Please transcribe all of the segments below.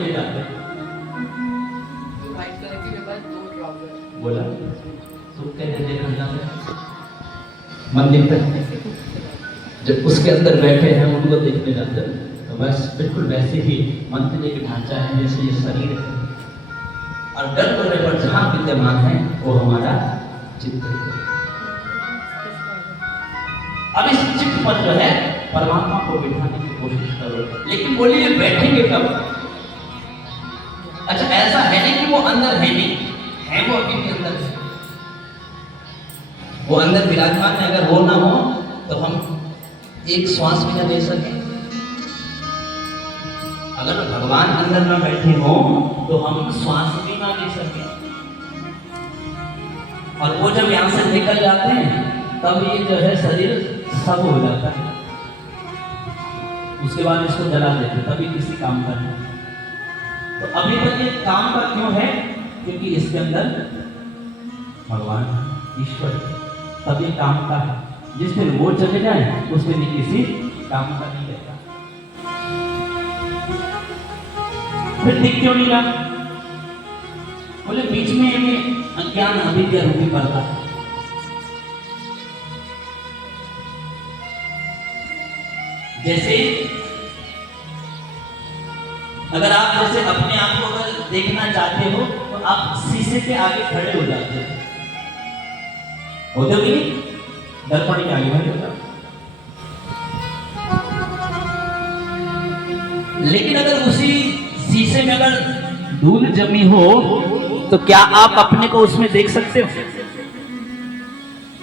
बोला तो कहते देखना मंदिर तक जब उसके अंदर बैठे हैं उनको देखने जाते हैं तो बस बिल्कुल वैसे ही मंदिर एक ढांचा है जैसे ये शरीर है और गर्भ पर जहाँ विद्यमान है वो हमारा चित्त है। अब इस चित्त पर जो है परमात्मा को बिठाने की कोशिश करो, लेकिन बोलिए बैठेंगे कब? अच्छा ऐसा है नहीं कि वो अंदर है नहीं है, वो अभी भी अंदर है, वो अंदर विराजमान है। अगर वो ना हो तो हम एक श्वास भी न ले सके। अगर भगवान अंदर न बैठे हो तो हम श्वास भी ना ले सके। और वो जब यहां से निकल जाते हैं तब ये जो है शरीर सब हो जाता है, उसके बाद इसको जला देते तभी किसी काम का नहीं। तो अभी तक ये काम का क्यों है? क्योंकि इसके अंदर भगवान ईश्वर तभी काम का है। जिस दिन वो चले जाए उसमें भी किसी काम का नहीं रहता। फिर दिख क्यों नहीं रहा? बोले बीच में ये अज्ञान अविद्या रूपी पर्दा है। जैसे अगर आप जैसे अपने आप को अगर देखना चाहते हो तो आप शीशे के आगे खड़े हो जाते हो, होते हो नहीं? दर्पण के आगे खड़े हो जाते। लेकिन अगर उसी शीशे में अगर धूल जमी हो तो क्या आप अपने को उसमें देख सकते हो?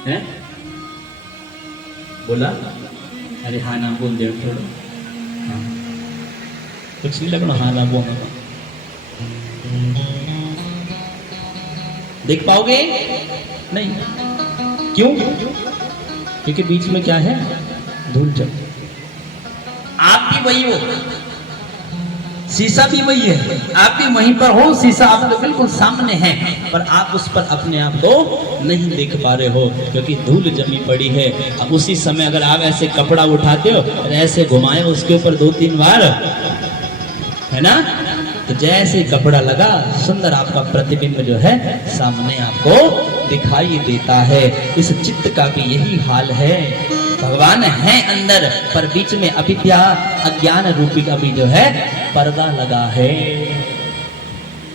हैं? बोला अरे हाँ ना बोल दे थोड़ा, हाँ कुछ नहीं लगना, हाँ ना बोल देख पाओगे नहीं? क्यों? क्योंकि बीच में क्या है? धूल जम। आप भी वही हो, शीशा भी वही है, आप भी वहीं पर हो, शीशा आपके बिल्कुल सामने है, पर आप उस पर अपने आप को नहीं देख पा रहे हो क्योंकि धूल जमी पड़ी है। अब उसी समय अगर आप ऐसे कपड़ा उठाते हो और ऐसे घुमाए उसके ऊपर 2-3 बार, है ना, तो जैसे कपड़ा लगा सुंदर आपका प्रतिबिंब जो है सामने आपको दिखाई देता है। इस चित्त का भी यही हाल है। भगवान है अंदर पर बीच में अविद्या अज्ञान रूपी का भी जो है पर्दा लगा है।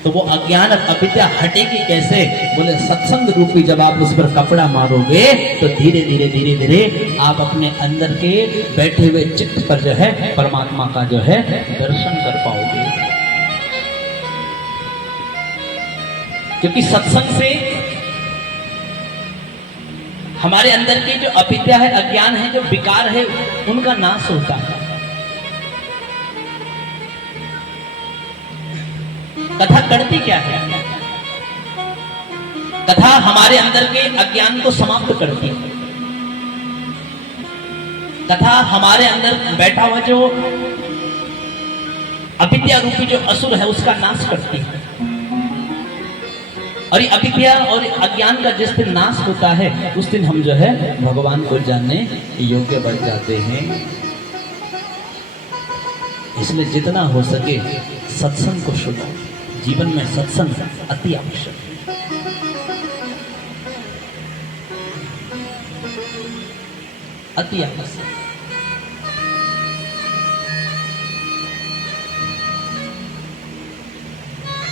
तो वो अज्ञान अविद्या हटेगी कैसे? बोले सत्संग रूपी जब आप उस पर कपड़ा मारोगे तो धीरे धीरे धीरे धीरे आप अपने अंदर के बैठे हुए चित्त पर जो है परमात्मा का जो है दर्शन कर पाओगे। क्योंकि सत्संग से हमारे अंदर की जो अविद्या है अज्ञान है जो विकार है उनका नाश होता है। कथा करती क्या है? कथा हमारे अंदर के अज्ञान को समाप्त करती है। कथा हमारे अंदर बैठा हुआ जो अविद्या रूपी जो असुर है उसका नाश करती है। और ये अविद्या और अज्ञान का जिस दिन नाश होता है उस दिन हम जो है भगवान को जानने योग्य बन जाते हैं। इसलिए जितना हो सके सत्संग को सुनो। जीवन में सत्संग अति आवश्यक है। अति आवश्यक।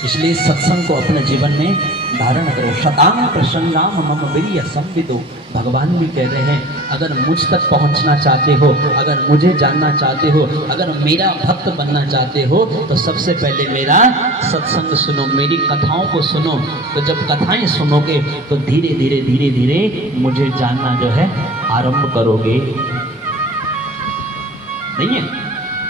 इसलिए सत्संग को अपने जीवन में धारण करो। शतांग प्रसन्नाम मम वीर्य संविदो। भगवान भी कह रहे हैं अगर मुझ तक पहुंचना चाहते हो, अगर मुझे जानना चाहते हो, अगर मेरा भक्त बनना चाहते हो तो सबसे पहले मेरा सत्संग सुनो, मेरी कथाओं को सुनो। तो जब कथाएं सुनोगे तो धीरे धीरे धीरे धीरे मुझे जानना जो है आरंभ करोगे। नहीं है?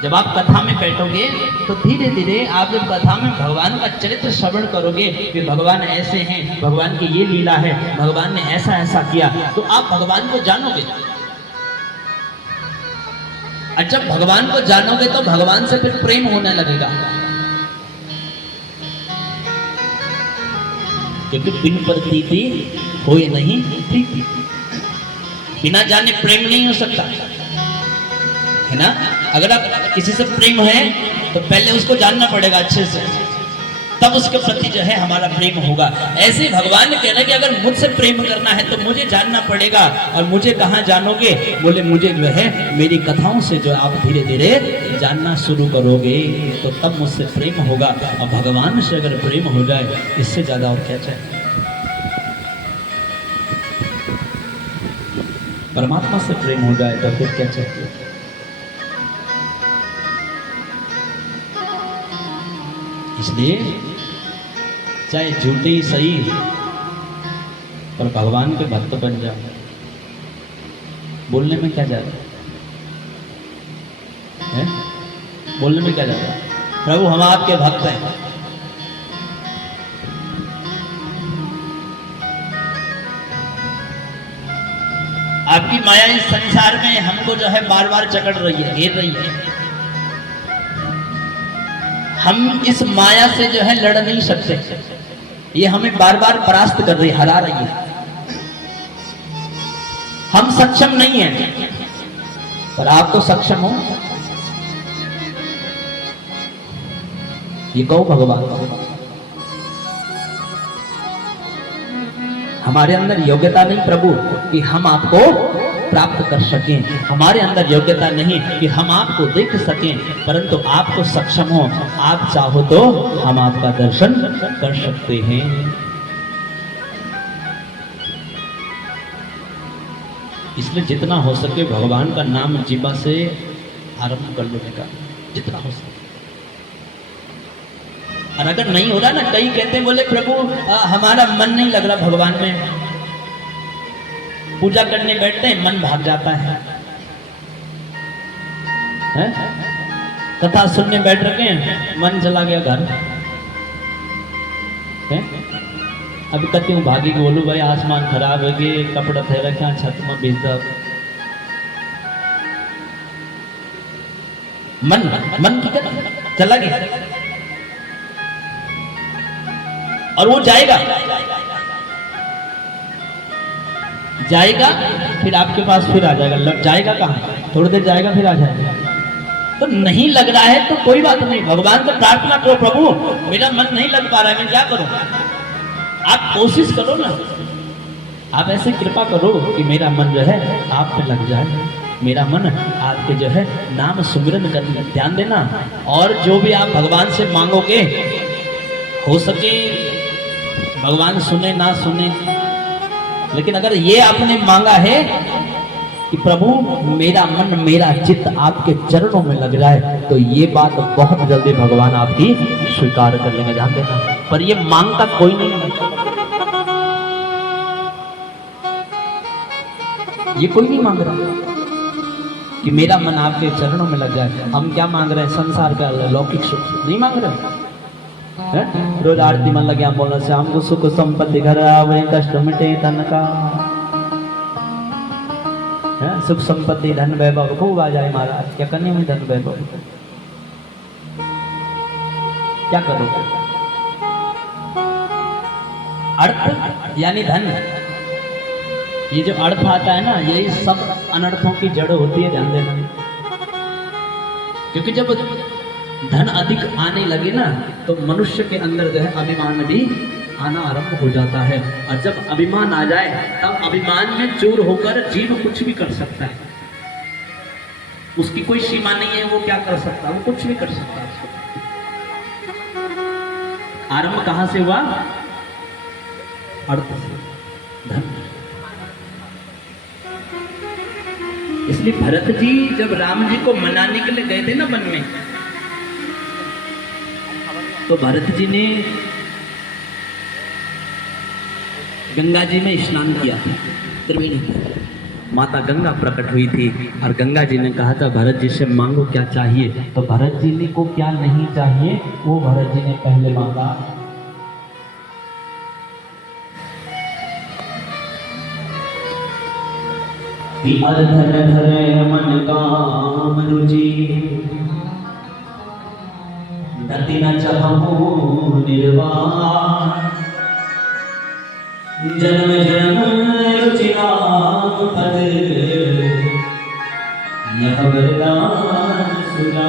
जब आप कथा में बैठोगे तो धीरे धीरे आप जब कथा में भगवान का चरित्र श्रवण करोगे कि भगवान ऐसे हैं, भगवान की ये लीला है, भगवान ने ऐसा ऐसा किया, तो आप भगवान को जानोगे। और जब भगवान को जानोगे तो भगवान से फिर प्रेम होने लगेगा। क्योंकि बिन प्रतीति होए नहीं प्रीति। बिना जाने प्रेम नहीं हो सकता, है ना? अगर आप किसी से प्रेम है तो पहले उसको जानना पड़ेगा अच्छे से, तब उसके प्रति जो है हमारा प्रेम होगा। ऐसे ही भगवान ने कहना कि अगर मुझसे प्रेम करना है तो मुझे जानना पड़ेगा। और मुझे कहाँ जानोगे? बोले मुझे जो है मेरी कथाओं से जो आप धीरे धीरे जानना शुरू करोगे तो तब मुझसे प्रेम होगा। और भगवान से अगर प्रेम हो जाए इससे ज्यादा और क्या चाहिए? परमात्मा से प्रेम हो जाए तो फिर क्या चाहिए? इसलिए चाहे झूठे ही सही पर भगवान के भक्त बन जाओ। बोलने में क्या जाता है? बोलने में क्या जाता है? प्रभु हम आपके भक्त हैं। आपकी माया इस संसार में हमको जो है बार बार जकड़ रही है, घेर रही है। हम इस माया से जो है लड़ नहीं सकते, ये हमें बार बार परास्त कर रही, हरा रही है। हम सक्षम नहीं हैं, पर आप तो सक्षम हो। ये कहो भगवान, हमारे अंदर योग्यता नहीं प्रभु कि हम आपको प्राप्त कर सकें, हमारे अंदर योग्यता नहीं कि हम आपको देख सकें, परंतु आप तो सक्षम हो। आप चाहो तो हम आपका दर्शन कर सकते हैं। इसलिए जितना हो सके भगवान का नाम जीवा से आरंभ कर लेने का, जितना हो सके। और अगर नहीं हो रहा ना, कई कहते हैं बोले प्रभु हमारा मन नहीं लग रहा भगवान में, पूजा करने बैठते हैं मन भाग जाता है? कथा सुनने बैठ रखे हैं मन चला गया घर है? अभी कति हूँ भागी बोलू भाई आसमान खराब है गए, कपड़ा थे रखे छत में भीजता, मन की चला गया और वो जाएगा फिर आपके पास फिर आ जाएगा। जाएगा कहाँ? थोड़ी देर जाएगा फिर आ जाएगा। तो नहीं लग रहा है तो कोई बात नहीं, भगवान से प्रार्थना करो प्रभु मेरा मन नहीं लग पा रहा है, मैं क्या करूं? आप कोशिश करो ना, आप ऐसे कृपा करो कि मेरा मन जो है आप पे लग जाए, मेरा मन आपके जो है नाम सुमिरन करने ध्यान देना। और जो भी आप भगवान से मांगोगे हो सके भगवान सुने ना सुने, लेकिन अगर ये आपने मांगा है कि प्रभु मेरा मन मेरा चित्त आपके चरणों में लग जाए, तो ये बात बहुत जल्दी भगवान आपकी स्वीकार कर लेंगे, ध्यान देना। पर ये मांगता कोई नहीं है, ये कोई नहीं मांग रहा कि मेरा मन आपके चरणों में लग जाए। हम क्या मांग रहे हैं? संसार का लौकिक सुख नहीं मांग रहे। रोज आरती मन लगे बोलना से हमको सुख संपत्ति घर आवे, कष्ट मिटे तन का, सुख संपत्ति धन वैभव खूब आ जाए महाराज। क्या करने में धन वैभव? क्या करोगे? अर्थ यानी धन, ये जो अर्थ आता है ना, यही सब अनर्थों की जड़ होती है, ध्यान देना। क्योंकि जब धन अधिक आने लगे ना तो मनुष्य के अंदर जो है अभिमान भी आना आरंभ हो जाता है। और जब अभिमान आ जाए तब अभिमान में चूर होकर जीव कुछ भी कर सकता है, उसकी कोई सीमा नहीं है, वो क्या कर सकता है? वो कुछ भी कर सकता है। आरंभ कहां से हुआ? अर्थ से, धन। इसलिए भरत जी जब राम जी को मनाने के लिए गए थे ना वन में, तो भरत जी ने गंगा जी में स्नान किया था, त्रिवेणी। माता गंगा प्रकट हुई थी और गंगा जी ने कहा था भरत जी से मांगो क्या चाहिए। तो भरत जी ने को क्या नहीं चाहिए वो भरत जी ने पहले मांगा। धन धरे मन काम रुचि, नति न चाहूं निर्वाण, जन्म जन्म रुचि नाम पद, यह वरदान सुना।